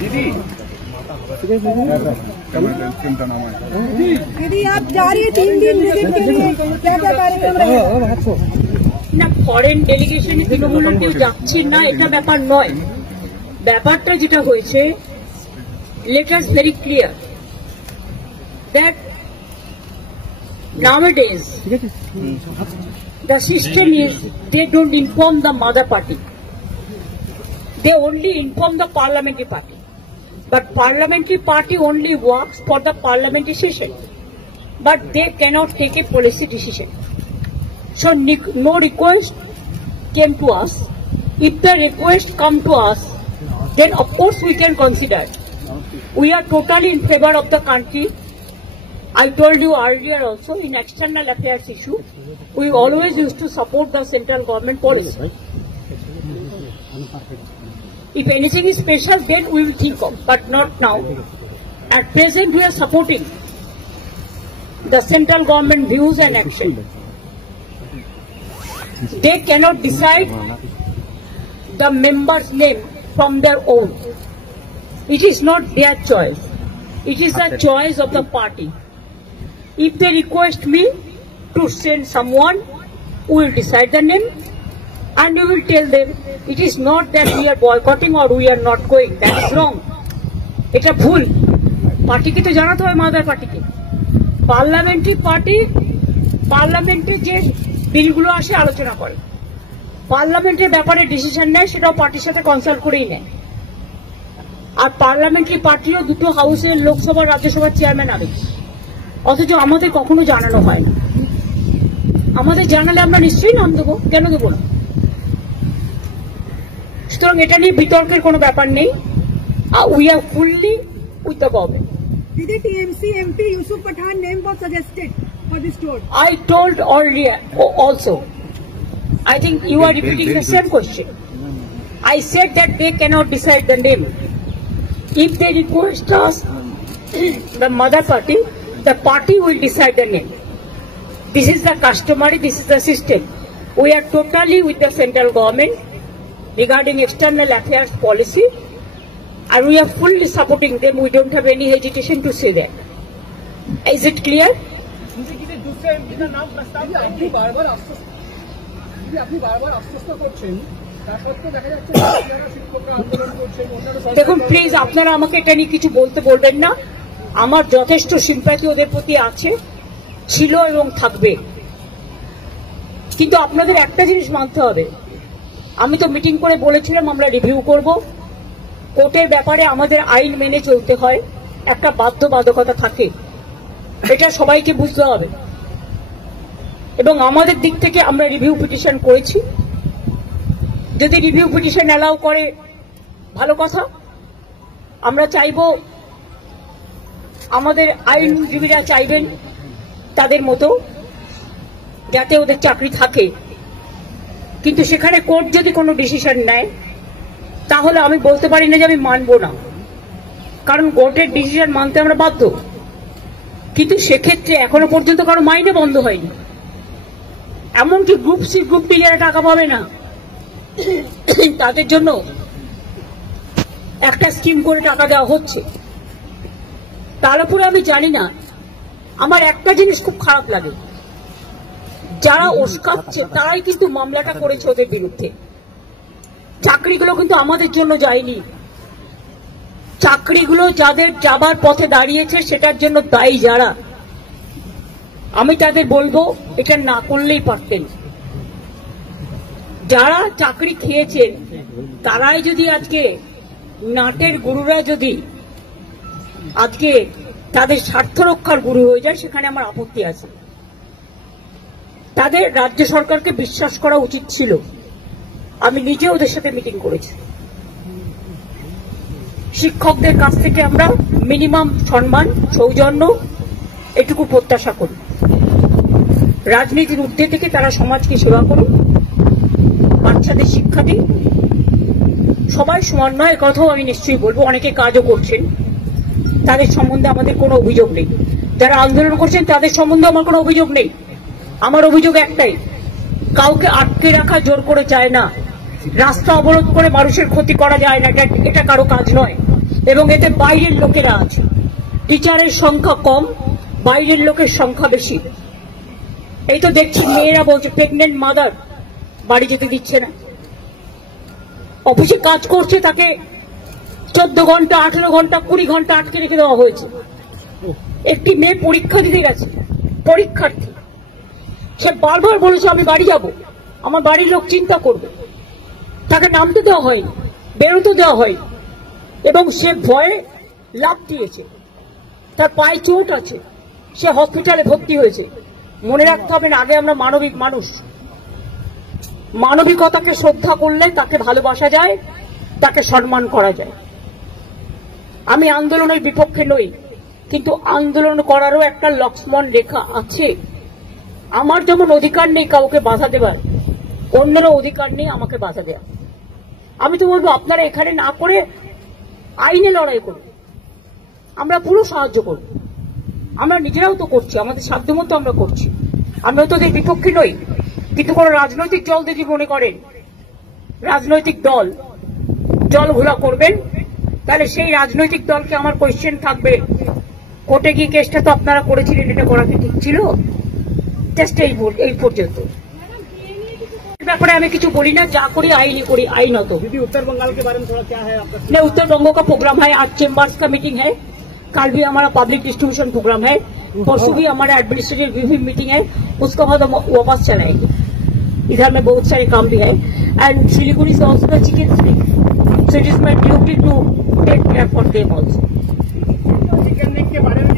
दीदी दीदी आप जा रही है 3 दिन विजिट के लिए, क्या क्या कार्यक्रम रहेगा? না, ফরেন ডেলিগেশনে তৃণমূলের কেউ যাচ্ছি না এটা ব্যাপার নয়। ব্যাপারটা যেটা হয়েছে, let us very clear that nowadays the system is they don't inform the mother party, they only inform the parliamentary party, but parliamentary party only works for the parliamentary session, but they cannot take a policy decision. So no request came to us. If the request come to us, then of course we can consider. We are totally in favor of the country. I told you earlier also, in external affairs issue, we always used to support the central government policy. If anything is special, then we will think of, but not now. At present, we are supporting the central government views and action. They cannot decide the member's name from their own. It is not their choice. It is the choice of the party. If they request me to send someone, we will decide the name and we will tell them. It is not that we are boycotting or we are not going. That is wrong. এটা ভুল। পার্টিকে তো জানাতে হবে, mother পার্টিকে। Parliamentary যে বিলগুলো আসে আলোচনা করে, পার্লামেন্টের ব্যাপারে ডিসিশন নেয়, সেটাও পার্টির সাথে কনসাল্ট করেই নেয়। আর পার্লামেন্টারি পার্টিও দুটো হাউসের লোকসভা রাজ্যসভার চেয়ারম্যান আগে, অথচ আমাদের কখনো জানানো হয় না। আমাদের জানালে আমরা নিশ্চয়ই নাম দেবো, কেন দেবো না? সুতরাং এটা নিয়ে বিতর্কের কোনো ব্যাপার নেই। We are fully with the government. Didi, TMC MP Yusuf Pathan name was suggested for this tour. I told earlier also. I think you are repeating the same question. I said that they cannot decide the name. If they request us, the mother party, the party will decide the name. This is the customary, this is the system. We are totally with the central government regarding external affairs policy, and we are fully supporting them. We don't have any hesitation to say that. Is it clear? দেখুন please, আপনারা আমাকে এটা নিয়ে কিছু বলতে বলবেন না। আমার যথেষ্ট সিম্প্যাথি ওদের প্রতি আছে, ছিল এবং থাকবে। কিন্তু আপনাদের একটা জিনিস মানতে হবে, আমি তো মিটিং করে বলেছিলাম আমরা রিভিউ করব। কোর্টের ব্যাপারে আমাদের আইন মেনে চলতে হয়, একটা বাধ্যবাধকতা থাকে, এটা সবাইকে বুঝতে হবে। এবং আমাদের দিক থেকে আমরা রিভিউ পিটিশন করেছি। যদি রিভিউ পিটিশন অ্যালাউ করে ভালো কথা। আমরা চাইব, আমাদের আইনজীবীরা চাইবেন তাদের মতো যাতে ওদের চাকরি থাকে, কিন্তু সেখানে কোর্ট যদি কোনো ডিসিশন নেয় তাহলে আমি বলতে পারি না যে আমি মানব না, কারণ কোর্টের ডিসিশন মানতে আমরা বাধ্য। কিন্তু সেক্ষেত্রে এখনো পর্যন্ত কারো মাইনে বন্ধ হয়নি, এমনকি গ্রুপ সি গ্রুপ ডি যারা টাকা পাবে না তাদের জন্য একটা স্কিম করে টাকা দেওয়া হচ্ছে। তার উপরে আমি জানি না, আমার একটা জিনিস খুব খারাপ লাগে, যারা ওস্কাচ্ছে তারাই কিন্তু মামলাটা করেছে ওদের বিরুদ্ধে। চাকরিগুলো কিন্তু আমাদের জন্য যায়নি, চাকরিগুলো যাদের যাবার পথে দাঁড়িয়েছে সেটার জন্য দায়ী যারা, আমি তাদের বলবো এটা না করলেই পারতেন। যারা চাকরি খেয়েছেন তারাই যদি আজকে নাটের গুরুরা যদি আজকে তাদের স্বার্থ রক্ষার গুরু হয়ে যায়, সেখানে আমার আপত্তি আছে। তাদের রাজ্য সরকারকে বিশ্বাস করা উচিত ছিল। আমি নিজে ওদের সাথে মিটিং করেছি। শিক্ষকদের কাছ থেকে আমরা মিনিমাম সম্মান, সৌজন্য এটুকু প্রত্যাশা করি। রাজনীতির ঊর্ধ্বে থেকে তারা সমাজকে সেবা করুন, বাচ্চাদের শিক্ষা দিন। সবাই সমান নয়, কথাও আমি নিশ্চয়ই বলবো। অনেকে কাজও করছেন, তাদের সম্বন্ধে আমাদের কোনো অভিযোগ নেই। যারা আন্দোলন করছেন তাদের সম্বন্ধে আমার কোনো অভিযোগ নেই। আমার অভিযোগ একটাই, কাউকে আটকে রাখা জোর করে চায় না, রাস্তা অবরোধ করে মানুষের ক্ষতি করা যায় না, এটা কারো কাজ নয়। এবং এতে বাইরের লোকেরা আছে। টিচারের সংখ্যা কম, বাইরের লোকের সংখ্যা বেশি। এই তো দেখছি মেয়েরা বলছে প্রেগনেন্ট মাদার বাড়ি যেতে দিচ্ছে না। অফিসে কাজ করছে তাকে 14 ঘন্টা, 18 ঘন্টা, 20 ঘন্টা আটকে রেখে দেওয়া হয়েছে। একটি মেয়ে পরীক্ষা দিতে গেছে, পরীক্ষার্থী, সে বারবার বলেছে আমি বাড়ি যাব, আমার বাড়ির লোক চিন্তা করবে। তাকে নামতে দেওয়া হয়নি, বেরোতে দেওয়া হয়নি, এবং সে ভয়ে লাফ দিয়েছে। তার পায়ে চোট আছে, সে হসপিটালে ভর্তি হয়েছে। মনে রাখতে হবে না, আগে আমরা মানবিক মানুষ, মানবিকতাকে শ্রদ্ধা করলে তাকে ভালোবাসা যায়, তাকে সম্মান করা যায়। আমি আন্দোলনের বিপক্ষে নই, কিন্তু আন্দোলন করারও একটা লক্ষ্মণ রেখা আছে। আমার যেমন অধিকার নেই কাউকে বাধা দেবার, অন্যেরও অধিকার নেই আমাকে বাধা দেওয়া। আমি তো বলবো আপনারা এখানে না করে আইনে লড়াই করুন, আমরা পুরো সাহায্য করব। আমরা নিজেরাও তো করছি, আমাদের সাধ্যমতো আমরা করছি। আমরা তো এদের বিপক্ষে নই, কিন্তু কোন রাজনৈতিক দল যদি মনে করেন রাজনৈতিক দল জল ঘোলা করবেন, তাহলে সেই রাজনৈতিক দলকে আমার কোয়েশ্চেন থাকবে, কোর্টে গিয়ে কেসটা তো আপনারা করেছিলেন, এটা করা কি ঠিক ছিল? জাস্ট এই পর্যন্ত ব্যাপারে আমি কিছু বলি না, যা করি আইনি करी आईनत। दीदी उत्तर बंगाल के बारे में थोड़ा क्या है आपका? नहीं, उत्तर बंगो का प्रोग्राम है, आज चेंबर्स का मीटिंग है, कल भी हमारा पब्लिक डिस्ट्रीब्यूशन प्रोग्राम है, परसों भी हमारा एडमिनिस्ट्रेटिव रिव्यू मीटिंग है, उसके बाद हम वापस चलाएंगे। इधर में बहुत सारे काम भी है, एंड सिलीगुड़ी से also chicken stick, so it is my duty to take care for them also. Chicken neck के बारे में